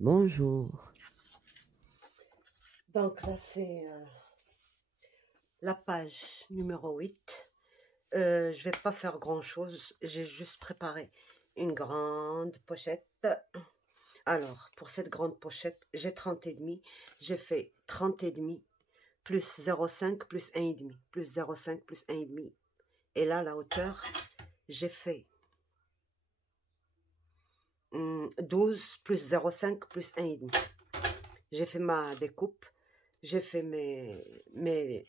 Bonjour. Donc là, c'est la page numéro 8. Je vais pas faire grand-chose. J'ai juste préparé une grande pochette. Alors, pour cette grande pochette, j'ai 30 et demi. J'ai fait 30 et demi plus 0,5 plus 1 et demi plus 0,5 plus 1 et demi. Et là, la hauteur, j'ai fait 12 plus 0,5 plus 1 et demi. J'ai fait ma découpe. J'ai fait mes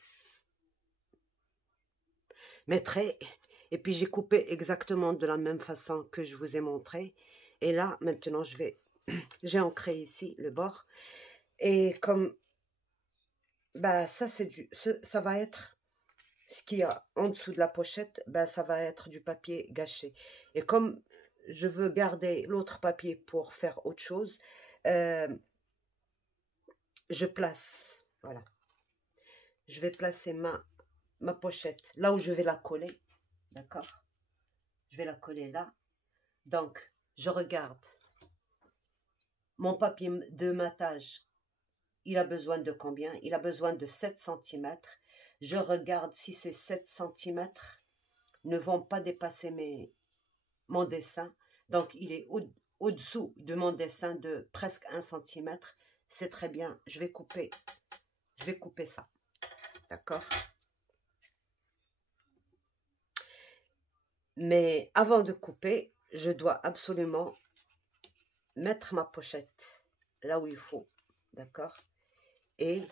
traits, et puis j'ai coupé exactement de la même façon que je vous ai montré. Et là, maintenant, j'ai ancré ici le bord. Et comme, bah, ça va être ce qu'il y a en dessous de la pochette, bah, ça va être du papier gâché. Et comme je veux garder l'autre papier pour faire autre chose, je place, voilà. Je vais placer ma pochette là où je vais la coller, d'accord? Je vais la coller là. Donc, je regarde mon papier de matage. Il a besoin de combien? Il a besoin de 7 cm. Je regarde si ces 7 cm ne vont pas dépasser mon dessin. Donc, il est au-dessous de mon dessin de presque 1 cm. C'est très bien. Je vais couper ça. D'accord? Mais avant de couper, je dois absolument mettre ma pochette là où il faut. D'accord? Et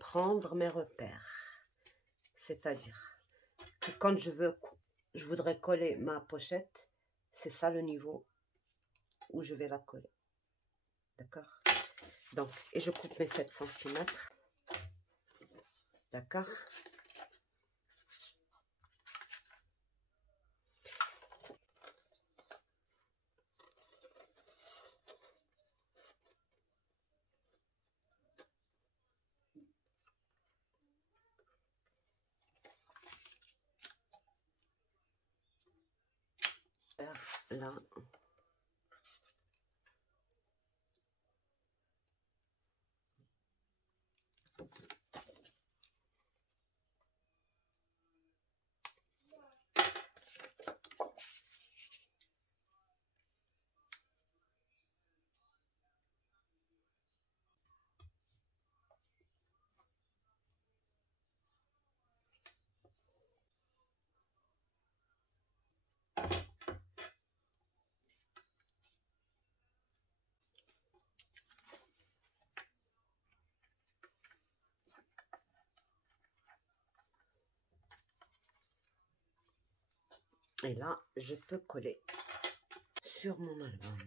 prendre mes repères. C'est-à-dire que quand je voudrais coller ma pochette, c'est ça le niveau où je vais la coller. D'accord? Donc, et je coupe mes 7 cm. D'accord? Là. Et là, je peux coller sur mon album.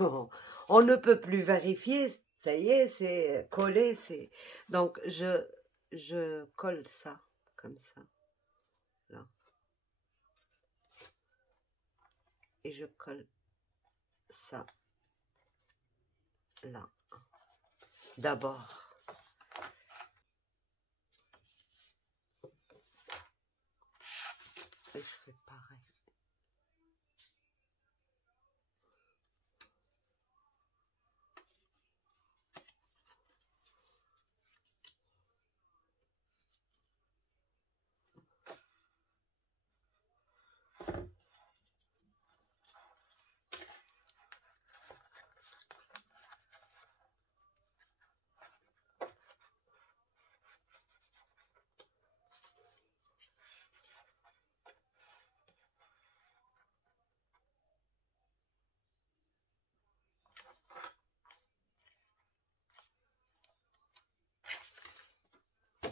Oh, on ne peut plus vérifier, ça y est, c'est collé, c'est... Donc, je colle ça, comme ça, là. Et je colle ça, là. D'abord. Et je fais pareil.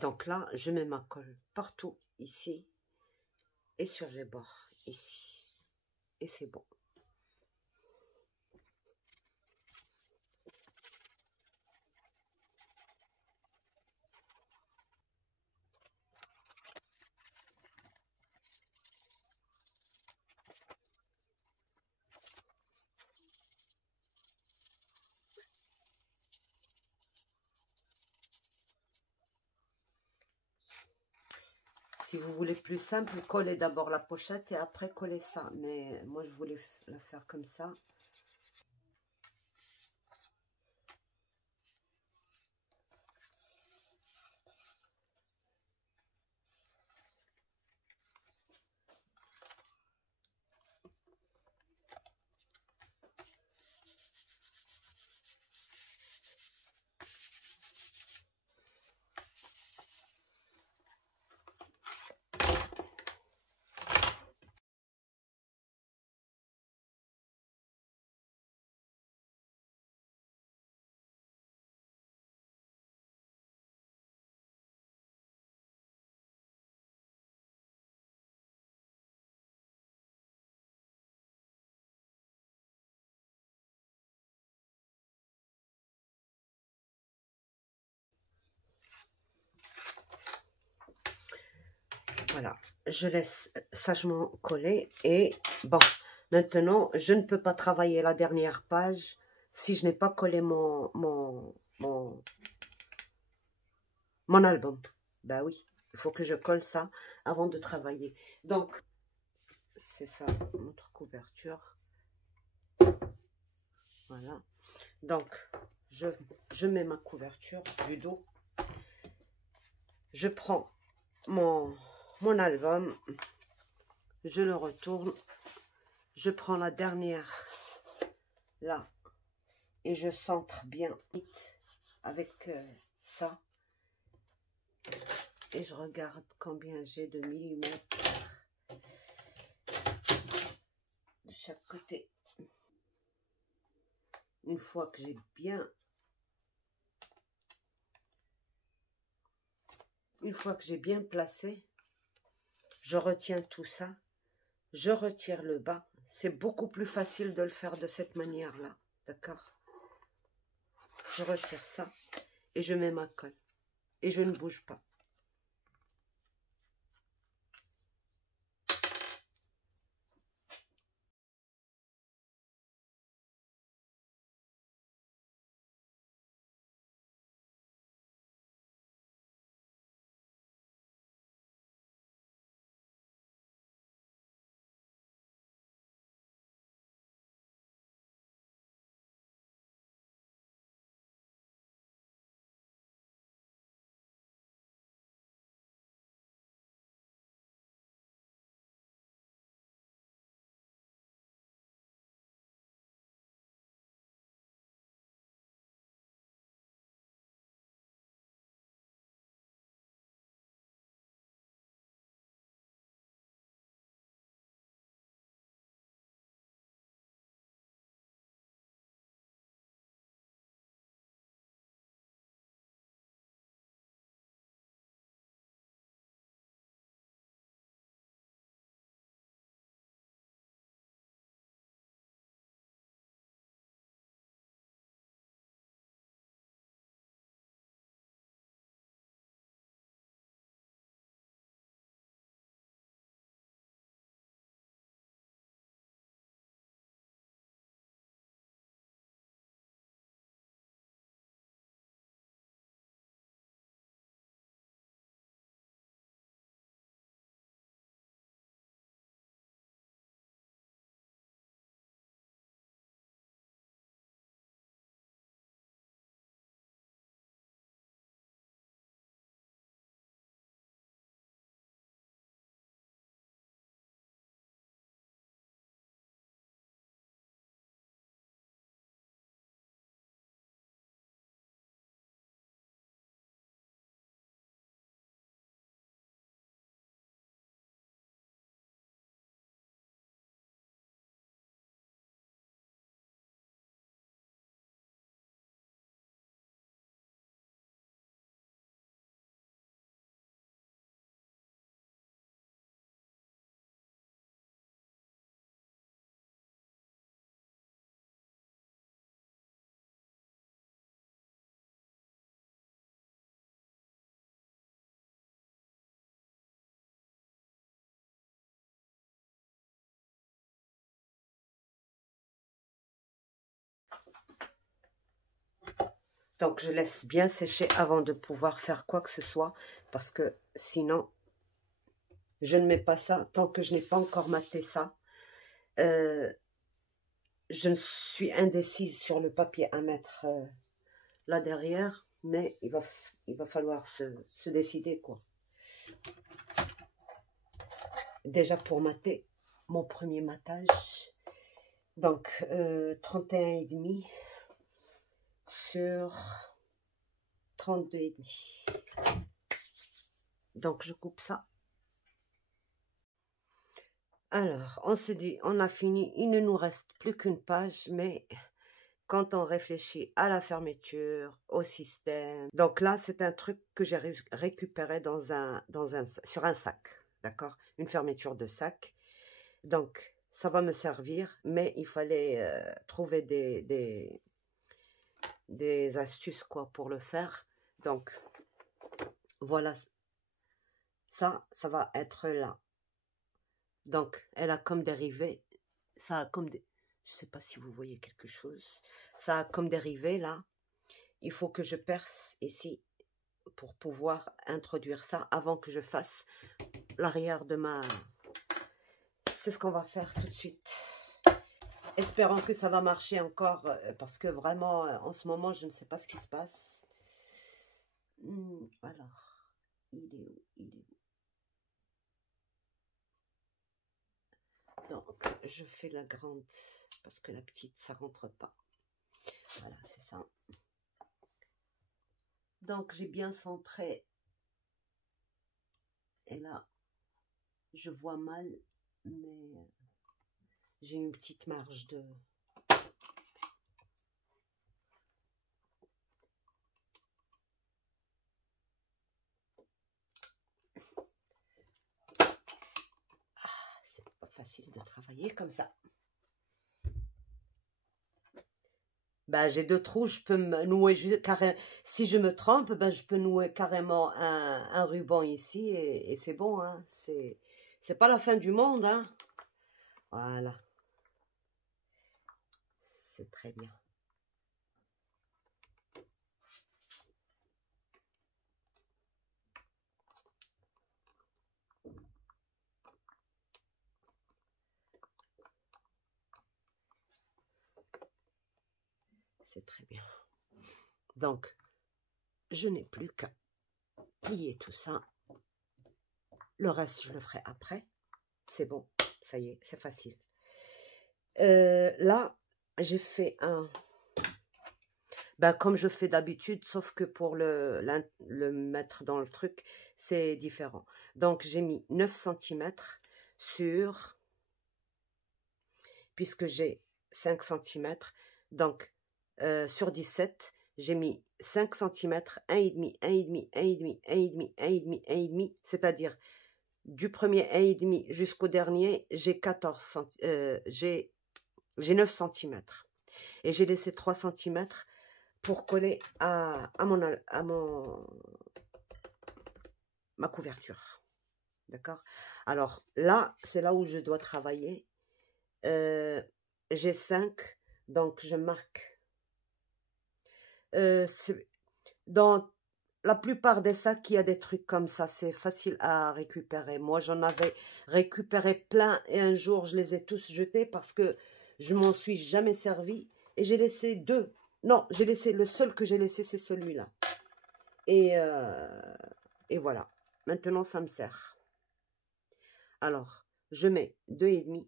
Donc là, je mets ma colle partout, ici, et sur les bords, ici. et c'est bon. Si vous voulez plus simple, collez d'abord la pochette et après collez ça. Mais moi, je voulais la faire comme ça. Voilà, je laisse sagement coller et bon, maintenant, je ne peux pas travailler la dernière page si je n'ai pas collé mon album. Ben oui, il faut que je colle ça avant de travailler. Donc, c'est ça, notre couverture. Voilà. Donc, je mets ma couverture du dos. Je prends mon album, je le retourne, je prends la dernière là et je centre bien avec ça et je regarde combien j'ai de millimètres de chaque côté. Une fois que j'ai bien placé, je retiens tout ça, je retire le bas. C'est beaucoup plus facile de le faire de cette manière-là, d'accord? Je retire ça et je mets ma colle et je ne bouge pas. Donc, je laisse bien sécher avant de pouvoir faire quoi que ce soit. Parce que sinon, je ne mets pas ça tant que je n'ai pas encore maté ça. Je suis indécise sur le papier à mettre là derrière. Mais il va falloir se décider, quoi. Déjà pour mater, mon premier matage. Donc, 31,5 sur 32,5. Donc, je coupe ça. Alors, on se dit, on a fini. Il ne nous reste plus qu'une page, mais quand on réfléchit à la fermeture, au système. Donc là, c'est un truc que j'ai récupéré sur un sac, d'accord? Une fermeture de sac. Donc, ça va me servir, mais il fallait trouver des astuces, quoi, pour le faire. Donc, voilà, ça va être là. Donc, elle a comme dérivé, ça a comme des... Je ne sais pas si vous voyez quelque chose. Ça a comme dérivé, là. Il faut que je perce ici pour pouvoir introduire ça avant que je fasse l'arrière de ma... C'est ce qu'on va faire tout de suite. Espérons que ça va marcher encore, parce que vraiment, en ce moment, je ne sais pas ce qui se passe. Alors, il est où? Il est où? Donc, je fais la grande, parce que la petite, ça rentre pas. Voilà, c'est ça. Donc, j'ai bien centré. Et là, je vois mal, mais j'ai une petite marge de... C'est pas facile de travailler comme ça. Ben, j'ai deux trous, je peux me nouer carrément. Si je me trompe, ben, je peux nouer carrément un ruban ici et c'est bon, hein. C'est pas la fin du monde, hein. Voilà. C'est très bien. C'est très bien. Donc, je n'ai plus qu'à plier tout ça. Le reste, je le ferai après. C'est bon, ça y est, c'est facile. Là, j'ai fait un... Ben, comme je fais d'habitude, sauf que pour le mettre dans le truc, c'est différent. Donc, j'ai mis 9 cm sur... Puisque j'ai 5 cm, donc sur 17, j'ai mis 5 cm, 1,5, 1,5, 1,5, 1,5, 1,5, 1,5, c'est-à-dire du premier 1,5 jusqu'au dernier, j'ai 9 cm. Et j'ai laissé 3 cm pour coller à ma couverture. D'accord? Alors là, c'est là où je dois travailler. J'ai 5, donc je marque. Dans la plupart des sacs, il y a des trucs comme ça, c'est facile à récupérer. Moi, j'en avais récupéré plein et un jour, je les ai tous jetés parce que je m'en suis jamais servi. Et j'ai laissé 2. Non, j'ai laissé, le seul que j'ai laissé, c'est celui-là. Et voilà. Maintenant, ça me sert. Alors, je mets 2,5.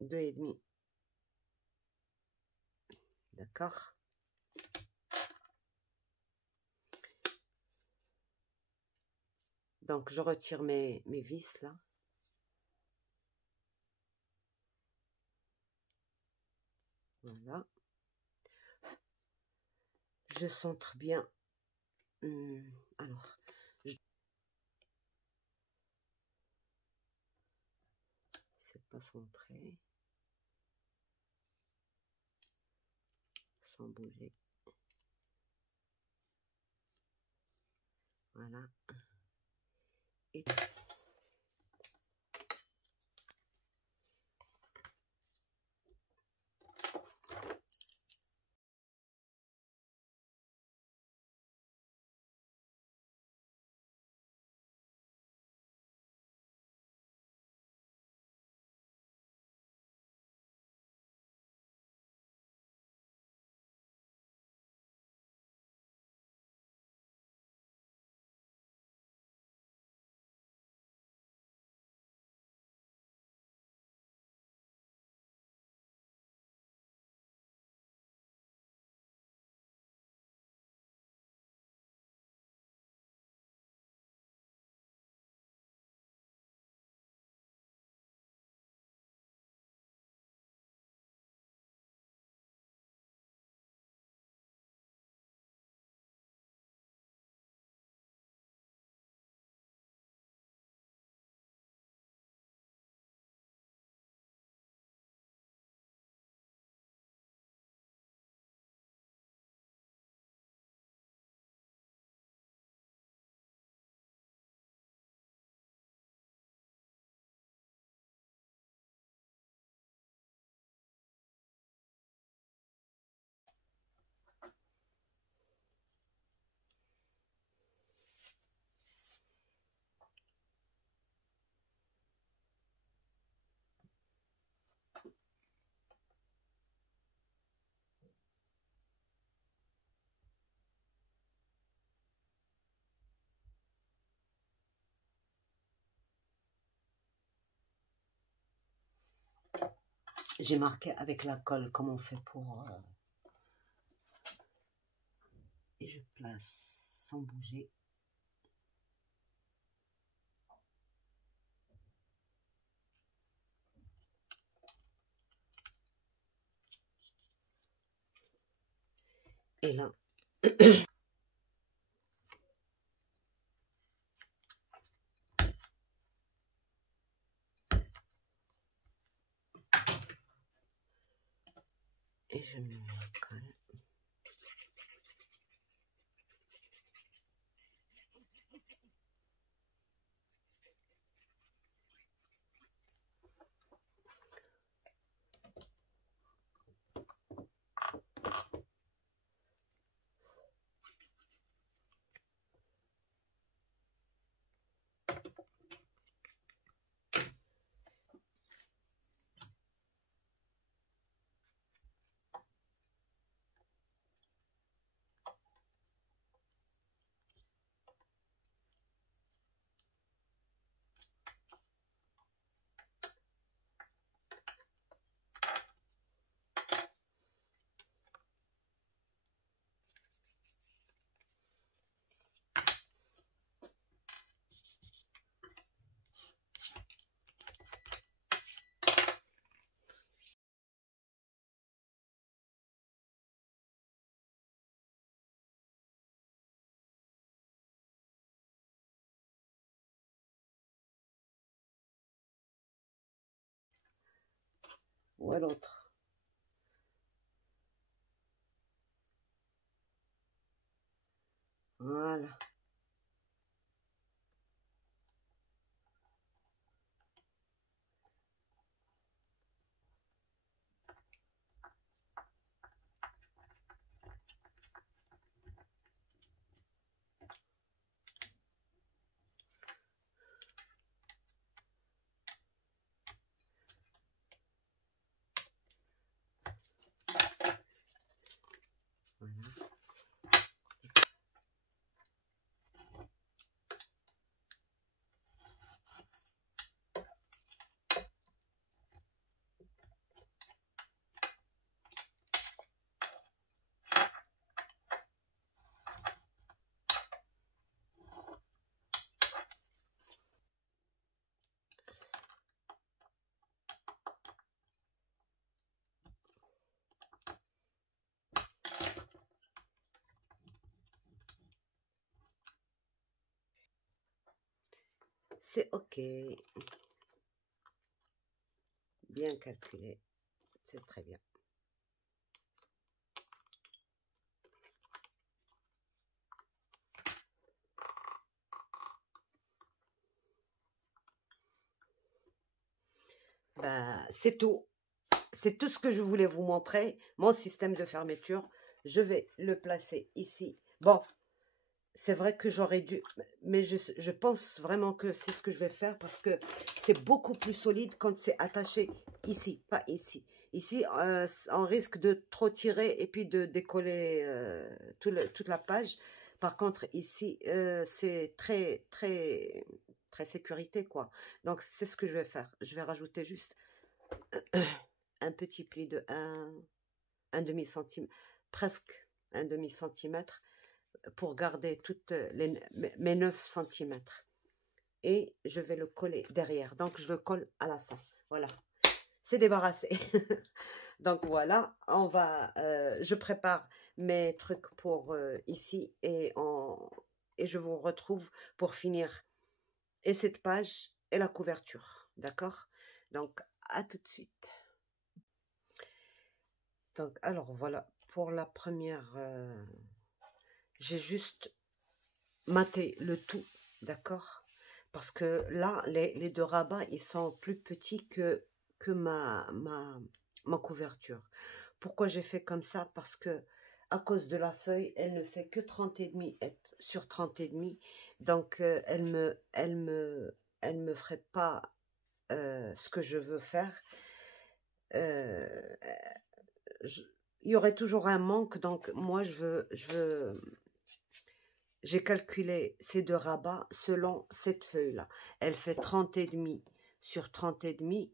2,5. D'accord? Donc, je retire mes vis, là. Voilà. Je centre bien. Alors, c'est pas centré. Sans bouger. Voilà. Et J'ai marqué avec la colle comme on fait pour... et je place sans bouger. Et là, et je me mets la colle. Ou à l'autre. Voilà. Voilà. C'est ok. Bien calculé. C'est très bien. Ben, c'est tout. C'est tout ce que je voulais vous montrer. Mon système de fermeture. Je vais le placer ici. Bon, c'est vrai que j'aurais dû... Mais je pense vraiment que c'est ce que je vais faire parce que c'est beaucoup plus solide quand c'est attaché ici, pas ici. Ici, on risque de trop tirer et puis de décoller toute la page. Par contre, ici, c'est très, très, très sécurité, quoi. Donc, c'est ce que je vais faire. Je vais rajouter juste un petit pli de un demi-centimètre, presque un demi-centimètre pour garder toutes mes 9 centimètres. Et je vais le coller derrière. Donc, je le colle à la fin. Voilà. C'est débarrassé. Donc, voilà. On va... je prépare mes trucs pour ici. Et je vous retrouve pour finir et cette page et la couverture. D'accord? Donc, à tout de suite. Donc, alors, voilà. Pour la première... j'ai juste maté le tout. D'accord? Parce que là, les deux rabats, ils sont plus petits que ma couverture. Pourquoi j'ai fait comme ça? Parce que à cause de la feuille, elle ne fait que 30 et demi sur 30 et demi. Donc, elle me ferait pas ce que je veux faire. Euh, il y aurait toujours un manque. Donc, moi, j'ai calculé ces deux rabats selon cette feuille-là. Elle fait 30 et demi sur 30 et demi.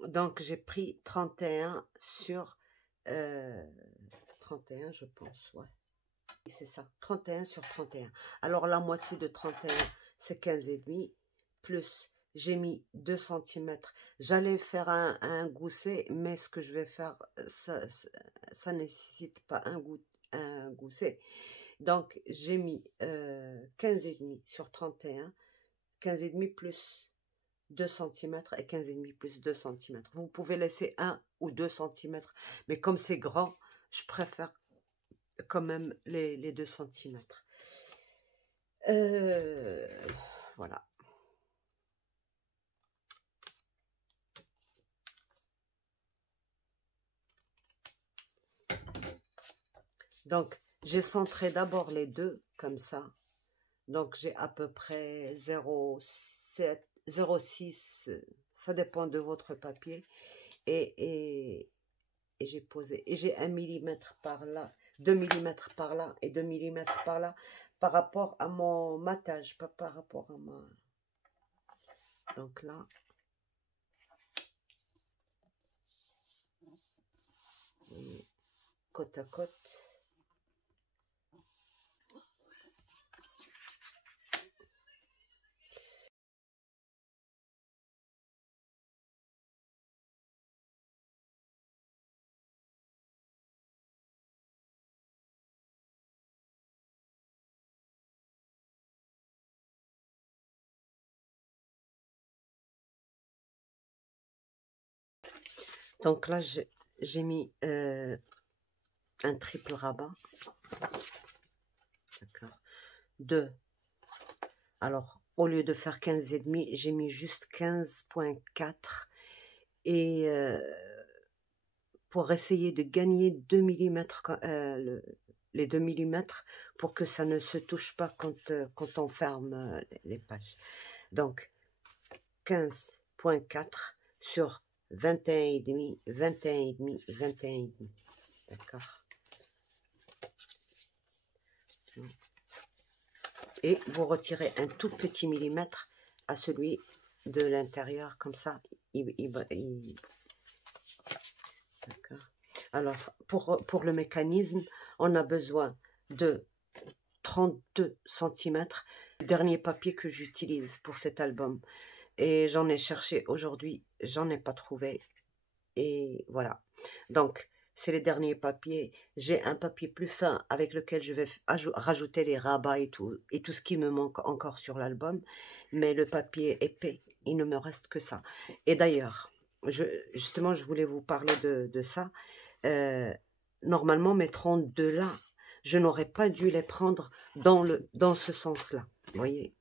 Donc, j'ai pris 31 sur 31, je pense, ouais. C'est ça, 31 sur 31. Alors, la moitié de 31, c'est 15,5, plus j'ai mis 2 cm. J'allais faire un gousset, mais ce que je vais faire, ça nécessite pas un gousset. Donc, j'ai mis 15,5 sur 31, 15,5 plus 2 cm et 15,5 plus 2 cm. Vous pouvez laisser 1 ou 2 cm, mais comme c'est grand, je préfère quand même les 2 cm. Voilà. Donc, j'ai centré d'abord les deux, comme ça. Donc, j'ai à peu près 0,7, 0,6, ça dépend de votre papier. Et j'ai posé. Et j'ai 1 millimètre par là, 2 millimètres par là et 2 millimètres par là, par rapport à mon matage, pas par rapport à ma... Donc là, oui, côte à côte. Donc là, j'ai mis un triple rabat. D'accord. 2. Alors, au lieu de faire 15,5, j'ai mis juste 15,4. Et pour essayer de gagner 2 mm, les 2 mm, pour que ça ne se touche pas quand on ferme les pages. Donc, 15,4 sur 21,5, 21,5, 21,5. D'accord. Et vous retirez un tout petit millimètre à celui de l'intérieur, comme ça, D'accord. Alors, pour le mécanisme, on a besoin de 32 cm, le dernier papier que j'utilise pour cet album. Et j'en ai cherché aujourd'hui, j'en ai pas trouvé. Et voilà. Donc, c'est les derniers papiers. J'ai un papier plus fin avec lequel je vais rajouter les rabats et tout ce qui me manque encore sur l'album. Mais le papier épais, il ne me reste que ça. Et d'ailleurs, justement, je voulais vous parler de ça. Normalement, mes 32 là, je n'aurais pas dû les prendre dans ce sens-là. Vous voyez,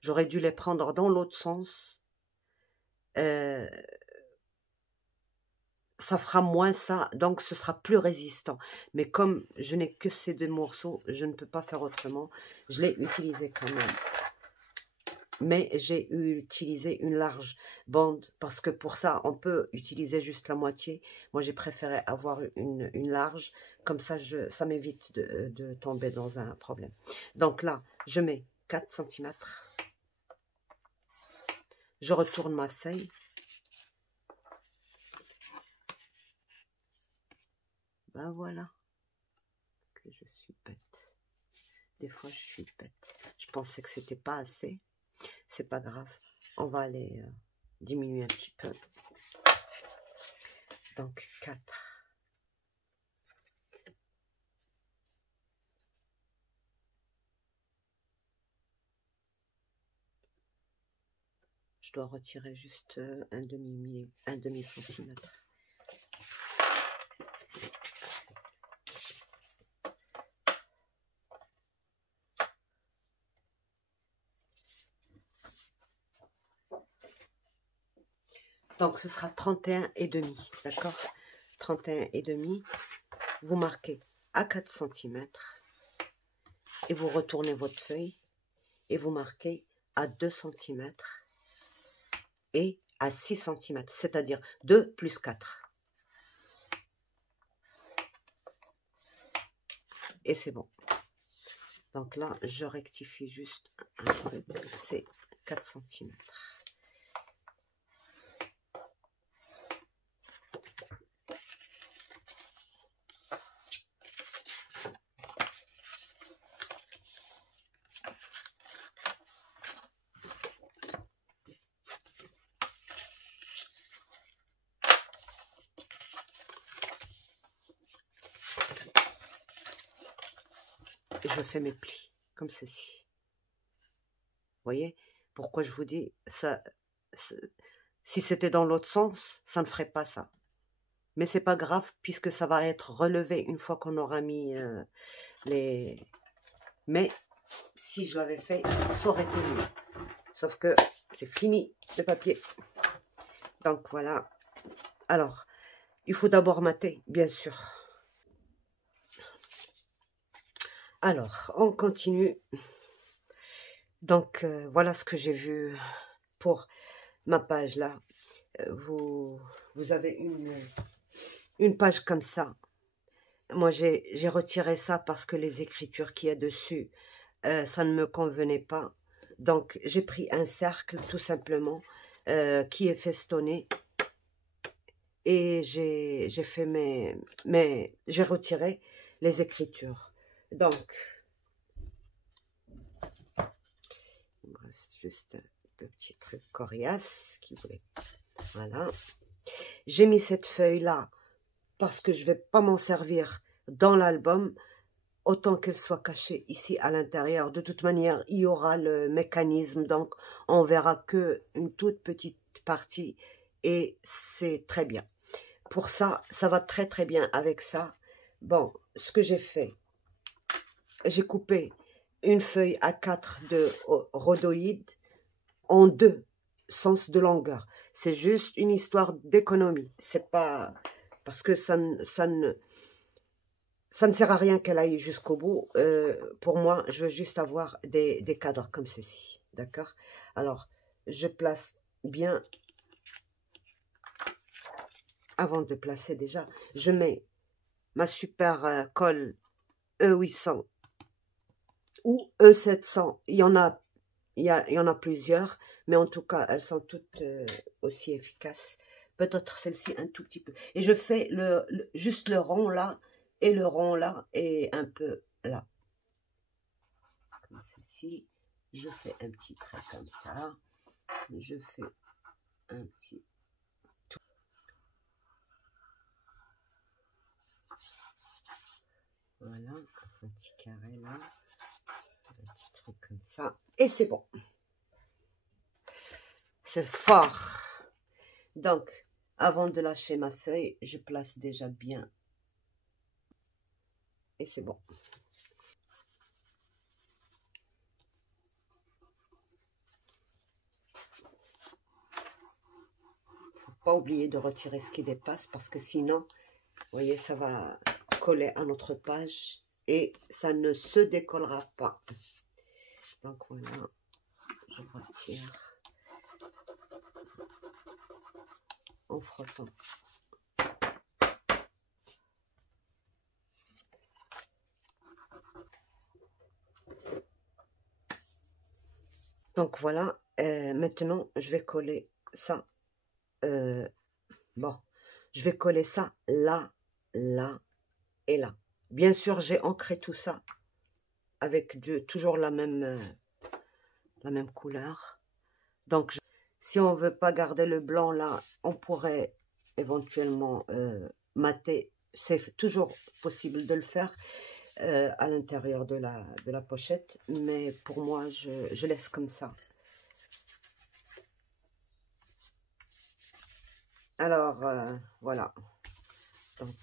j'aurais dû les prendre dans l'autre sens. Ça fera moins ça, donc ce sera plus résistant. Mais comme je n'ai que ces 2 morceaux, je ne peux pas faire autrement. Je l'ai utilisé quand même. Mais j'ai utilisé une large bande, parce que pour ça, on peut utiliser juste la moitié. Moi, j'ai préféré avoir une large, comme ça, ça m'évite de tomber dans un problème. Donc là, je mets 4 cm. Je retourne ma feuille. Ben voilà, que je suis bête. Des fois, je suis bête. Je pensais que c'était pas assez. C'est pas grave. On va aller diminuer un petit peu. Donc, 4. Je dois retirer juste un demi centimètre. Donc, ce sera 31,5, d'accord? 31,5. Vous marquez à 4 cm et vous retournez votre feuille et vous marquez à 2 cm et à 6 cm, c'est-à-dire 2 plus 4. Et c'est bon. Donc là, je rectifie juste un truc, c'est 4 cm. je fais mes plis, comme ceci. Vous voyez? Pourquoi je vous dis, ça, si c'était dans l'autre sens, ça ne ferait pas ça. Mais c'est pas grave, puisque ça va être relevé une fois qu'on aura mis les... Mais si je l'avais fait, ça aurait été mieux. Sauf que c'est fini le papier. Donc voilà. Alors, il faut d'abord mater, bien sûr. Alors, on continue. Donc, voilà ce que j'ai vu pour ma page là. Vous avez une page comme ça. Moi, j'ai retiré ça parce que les écritures qu'il y a dessus, ça ne me convenait pas. Donc, j'ai pris un cercle, tout simplement, qui est festonné. Et j'ai fait j'ai retiré les écritures. Donc, il me reste juste deux petits trucs coriaces qui voulaient. Voilà. J'ai mis cette feuille-là parce que je ne vais pas m'en servir dans l'album, autant qu'elle soit cachée ici à l'intérieur. De toute manière, il y aura le mécanisme, donc on verra que une toute petite partie et c'est très bien. Pour ça, ça va très très bien avec ça. Bon, ce que j'ai fait, j'ai coupé une feuille A4 de rhodoïde en 2 sens de longueur. C'est juste une histoire d'économie. C'est pas parce que ça ne sert à rien qu'elle aille jusqu'au bout. Pour moi, je veux juste avoir des cadres comme ceci. D'accord? Alors, je place bien. Avant de placer déjà, je mets ma super colle E800 ou E700. Il y en a plusieurs, mais en tout cas, elles sont toutes aussi efficaces. Peut-être celle-ci un tout petit peu. Et je fais juste le rond là, et le rond là, et un peu là. Comme ceci. Je fais un petit trait comme ça. Je fais un petit... Voilà, un petit carré là. Un petit truc comme ça. Et c'est bon. C'est fort. Donc, avant de lâcher ma feuille, je place déjà bien. Et c'est bon. Faut pas oublier de retirer ce qui dépasse parce que sinon, vous voyez, ça va coller à notre page et ça ne se décollera pas. Donc voilà, je retire en frottant. Donc voilà, maintenant je vais coller ça. Bon, je vais coller ça là, là et là. Bien sûr, j'ai ancré tout ça avec toujours la même couleur. Donc, si on ne veut pas garder le blanc là, on pourrait éventuellement mater. C'est toujours possible de le faire à l'intérieur de la pochette. Mais pour moi, je laisse comme ça. Alors, voilà. Donc,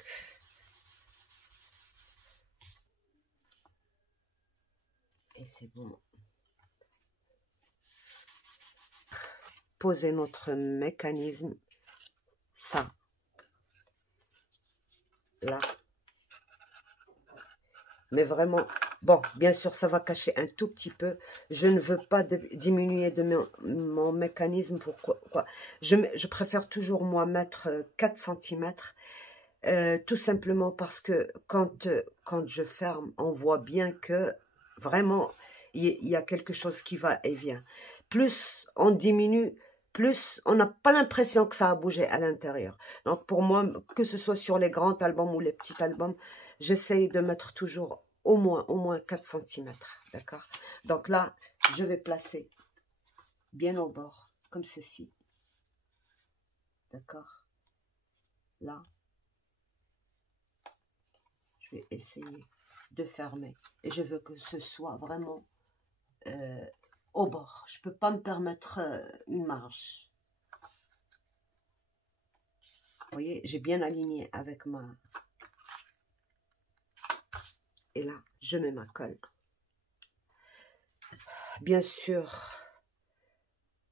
et c'est bon. Poser notre mécanisme, ça, là. Mais vraiment, bon, bien sûr, ça va cacher un tout petit peu. Je ne veux pas diminuer de mon mécanisme. Pourquoi je préfère toujours, moi, mettre 4 cm. Tout simplement parce que quand je ferme, on voit bien que vraiment, il y a quelque chose qui va et vient. Plus on diminue, plus on n'a pas l'impression que ça a bougé à l'intérieur. Donc pour moi, que ce soit sur les grands albums ou les petits albums, j'essaye de mettre toujours au moins 4 cm. D'accord? Donc là, je vais placer bien au bord, comme ceci. D'accord? Là. Je vais essayer de fermer. Et je veux que ce soit vraiment au bord. Je ne peux pas me permettre une marge. Vous voyez, j'ai bien aligné avec ma... Et là, je mets ma colle. Bien sûr,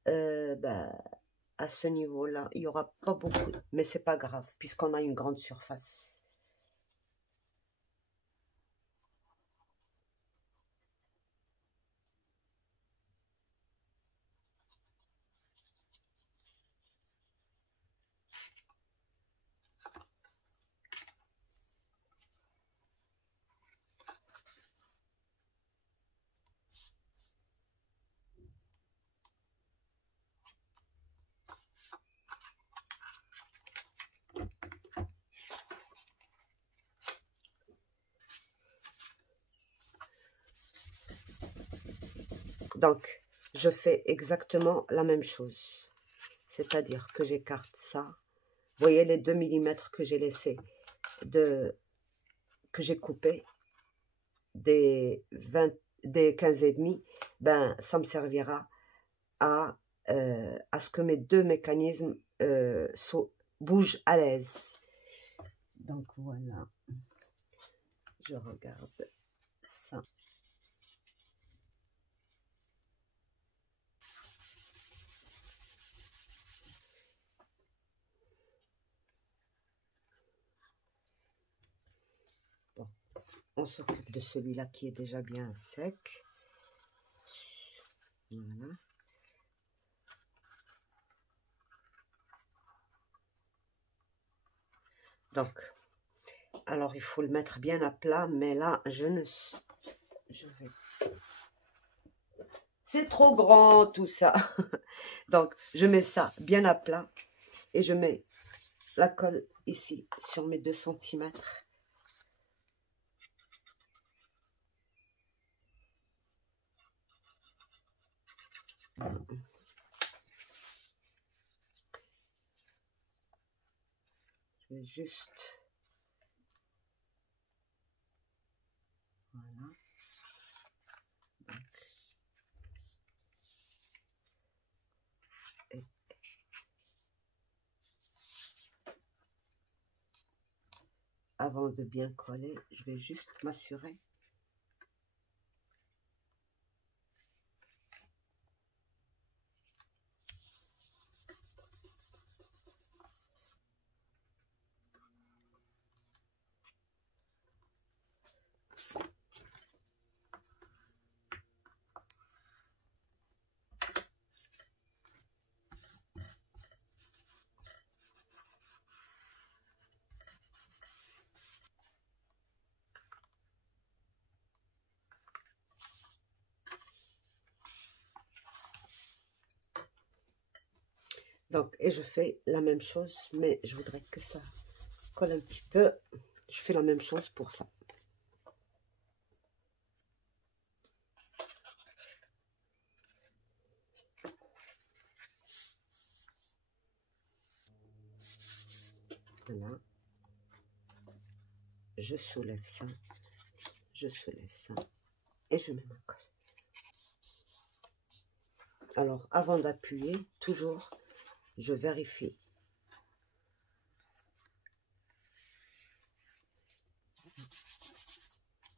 à ce niveau-là, il n'y aura pas beaucoup, mais c'est pas grave, puisqu'on a une grande surface. Donc, je fais exactement la même chose. C'est-à-dire que j'écarte ça. Vous voyez les 2 mm que j'ai laissés, que j'ai coupé des 15,5, ben, ça me servira à ce que mes 2 mécanismes bougent à l'aise. Donc, voilà. Je regarde ça. On s'occupe de celui-là qui est déjà bien sec. Voilà. Donc, alors il faut le mettre bien à plat, mais là, je vais... C'est trop grand tout ça. Donc, je mets ça bien à plat et je mets la colle ici sur mes 2 cm. Je vais juste... Voilà. Et avant de bien coller, je vais juste m'assurer. Donc, et je fais la même chose, mais je voudrais que ça colle un petit peu. Je fais la même chose pour ça. Voilà. Je soulève ça. Je soulève ça. Et je mets ma colle. Alors, avant d'appuyer, toujours, je vérifie.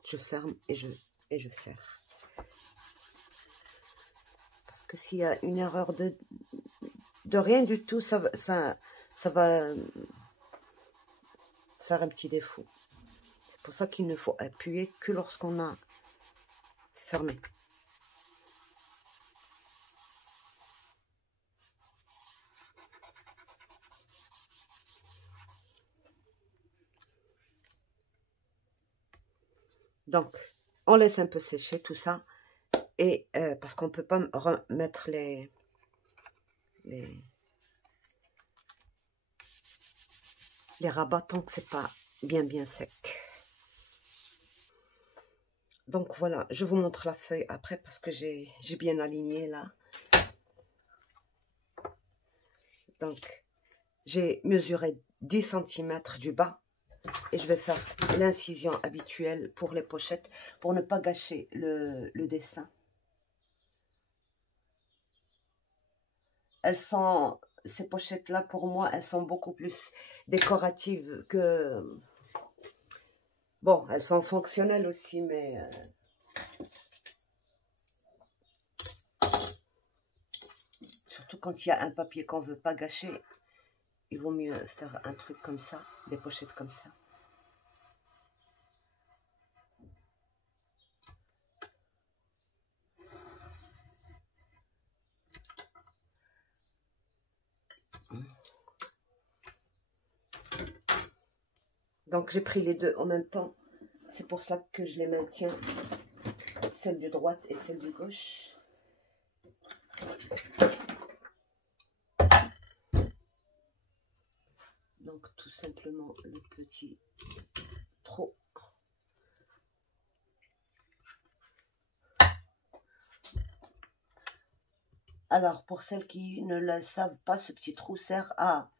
Je ferme et je serre. Parce que s'il y a une erreur de rien du tout, ça va faire un petit défaut. C'est pour ça qu'il ne faut appuyer que lorsqu'on a fermé. Donc, on laisse un peu sécher tout ça. Et parce qu'on ne peut pas remettre les rabats tant que c'est pas bien sec. Donc voilà, je vous montre la feuille après parce que j'ai bien aligné là. Donc, j'ai mesuré 10 cm du bas. Et je vais faire l'incision habituelle pour les pochettes, pour ne pas gâcher le dessin. Elles sont, ces pochettes-là, pour moi, elles sont beaucoup plus décoratives que... Bon, elles sont fonctionnelles aussi, mais... surtout quand il y a un papier qu'on ne veut pas gâcher, il vaut mieux faire un truc comme ça, des pochettes comme ça. Donc j'ai pris les deux en même temps. C'est pour ça que je les maintiens. Celle de droite et celle de gauche. Donc tout simplement le petit trou. Alors pour celles qui ne le savent pas, ce petit trou sert à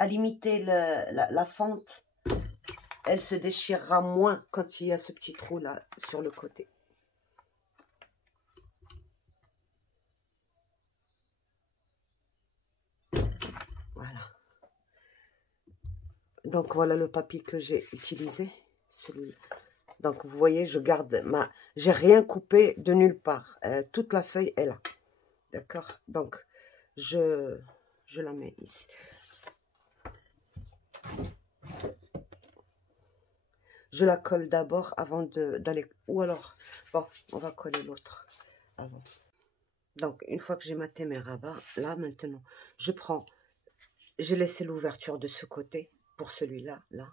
limiter la fente. Elle se déchirera moins quand il y a ce petit trou là sur le côté. Voilà. Donc voilà le papier que j'ai utilisé. Celui-là. Donc vous voyez, je garde ma... J'ai rien coupé de nulle part. Toute la feuille est là. D'accord? Donc je la mets ici. Je la colle d'abord avant d'aller... Ou alors, bon, on va coller l'autre avant. Donc, une fois que j'ai maté mes rabats, là, maintenant, je prends... J'ai laissé l'ouverture de ce côté pour celui-là, là,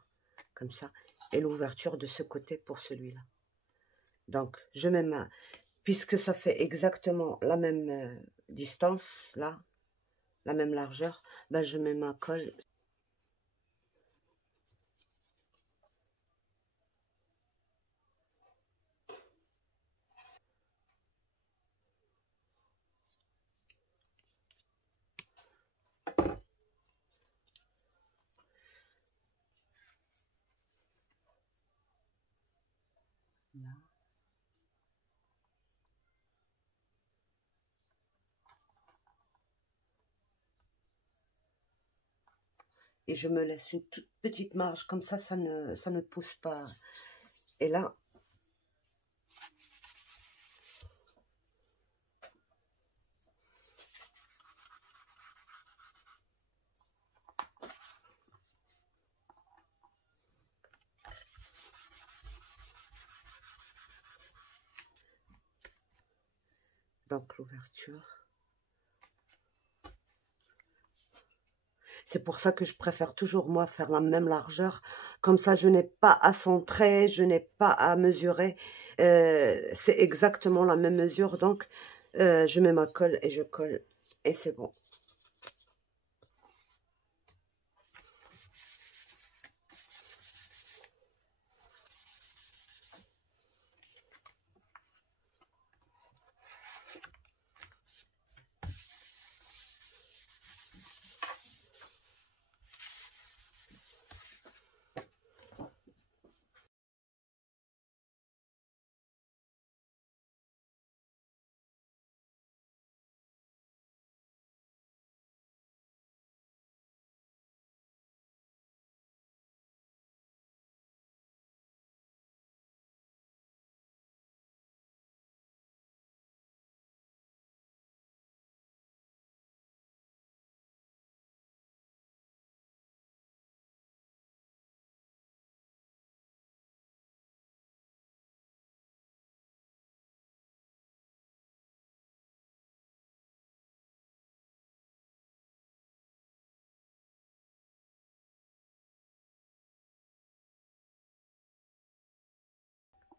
comme ça. Et l'ouverture de ce côté pour celui-là. Donc, je mets ma... Puisque ça fait exactement la même distance, là, la même largeur, ben, je mets ma colle... Là. Et je me laisse une toute petite marge, comme ça ne pousse pas. Et là, donc l'ouverture. C'est pour ça que je préfère toujours, moi, faire la même largeur. Comme ça, je n'ai pas à centrer, je n'ai pas à mesurer. C'est exactement la même mesure. Donc, je mets ma colle et je colle. Et c'est bon.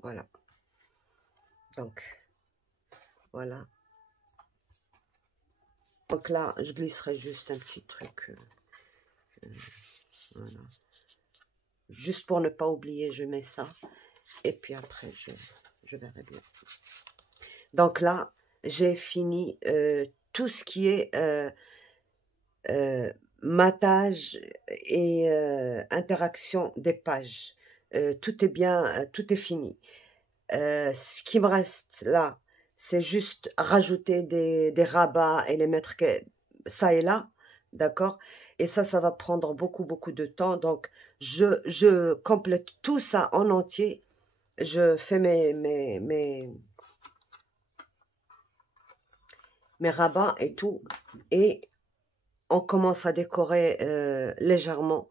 Voilà. Donc, voilà. Donc là, je glisserai juste un petit truc. Voilà. Juste pour ne pas oublier, je mets ça. Et puis après, je verrai bien. Donc là, j'ai fini tout ce qui est matage et interaction des pages. Tout est bien, tout est fini. Ce qui me reste là, c'est juste rajouter des rabats et les mettre ça et là, d'accord? Et ça va prendre beaucoup, beaucoup de temps. Donc, je complète tout ça en entier. Je fais mes rabats et tout. Et on commence à décorer légèrement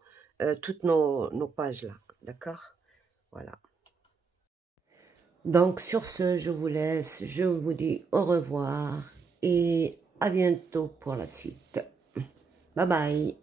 toutes nos pages là, d'accord? Voilà. Donc sur ce, je vous laisse, je vous dis au revoir et à bientôt pour la suite. Bye bye.